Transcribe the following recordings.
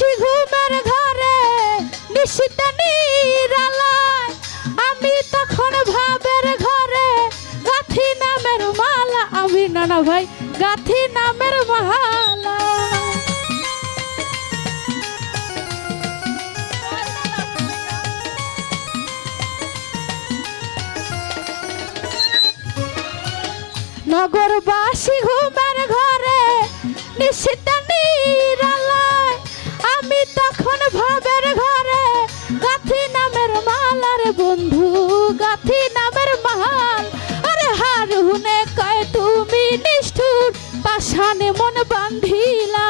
বাসি ঘুমের ঘরে নিশিতে নিরালায় আমি তখন ভাবের ঘরে গাথি নামের মালা আমি নানা ভাই গাথি নামের মালা নগরবাসী ঘুমের ঘরে নিশিতে নিরালায় আমি তখন ভাবের ঘরে গাথি নামের মালার বন্ধু গাথি নামের মাল আরে হারুনে কয় তুমি নিষ্ঠুর পাশানে মন বান্ধিলা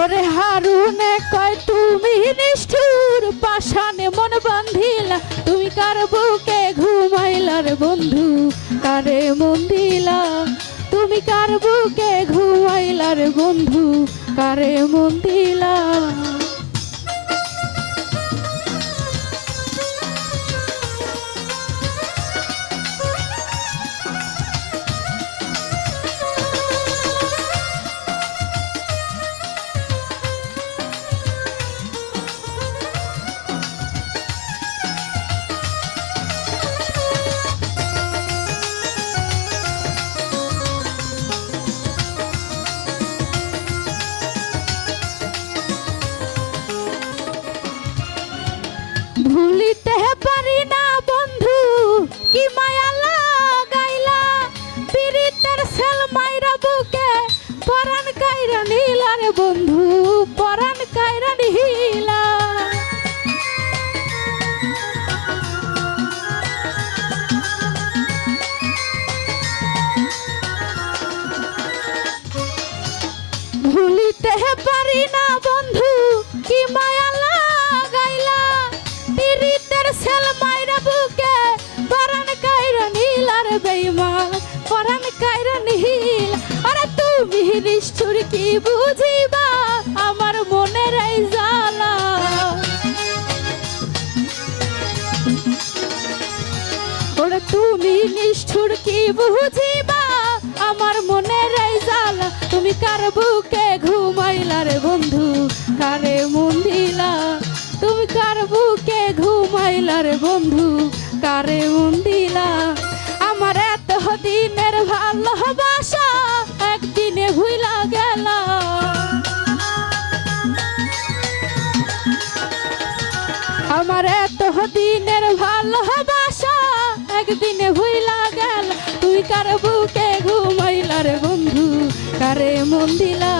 ওরে হারুনে কয় তুমি নিষ্ঠুর পাশানে মন বান্ধিলা তুমি কার বুকে ঘুমাইলার বন্ধু কারে মন দিলা তুমি কার বুকে ঘুমাইলার বন্ধু কারে মন দিলা ভুলিতে পারি না বন্ধু কি মায়া লাগাইলা পীড়িতের সেল মাইরা বুকে পরাণ কাইরা নীলা রে বন্ধু পরাণ কাইরা নীলা ভুলিতে পারি না বন্ধু কি মায়া লাগাইলা পীড়িতের সেল মাইরা বুকে পরাণ কাইরা নীলার বেঈমান পরাণ কাইরা নীল আরে তুমি নিষ্ঠুর কি বুঝিবা আমার মনের এই জ্বালা ওরে তুমি নিষ্ঠুর কি বুঝিবা আমার মনের এই জ্বালা তুমি কার বুকে ঘুমাইলার বন্ধু কারে মন দিলা তুমি কার বুকে ঘুমাইলার বন্ধু কারে মন দিলা আমার এত দিনের ভালোবাসা একদিনে ভুইলা গেলা আমার এত দিনের ভালোবাসা একদিনে ভুইলা গেল তুই কার বুকে ঘুমাইলার বন্ধু কারে মন দিলা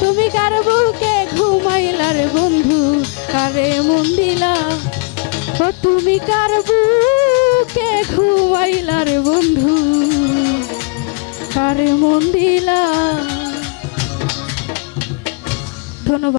তুমি কার বুকে ঘুমাইলার বন্ধু কারে মন দিলা ও তুমি কার বুকে ঘুমাইলার বন্ধু কারে মন দিলা ধন্যবাদ।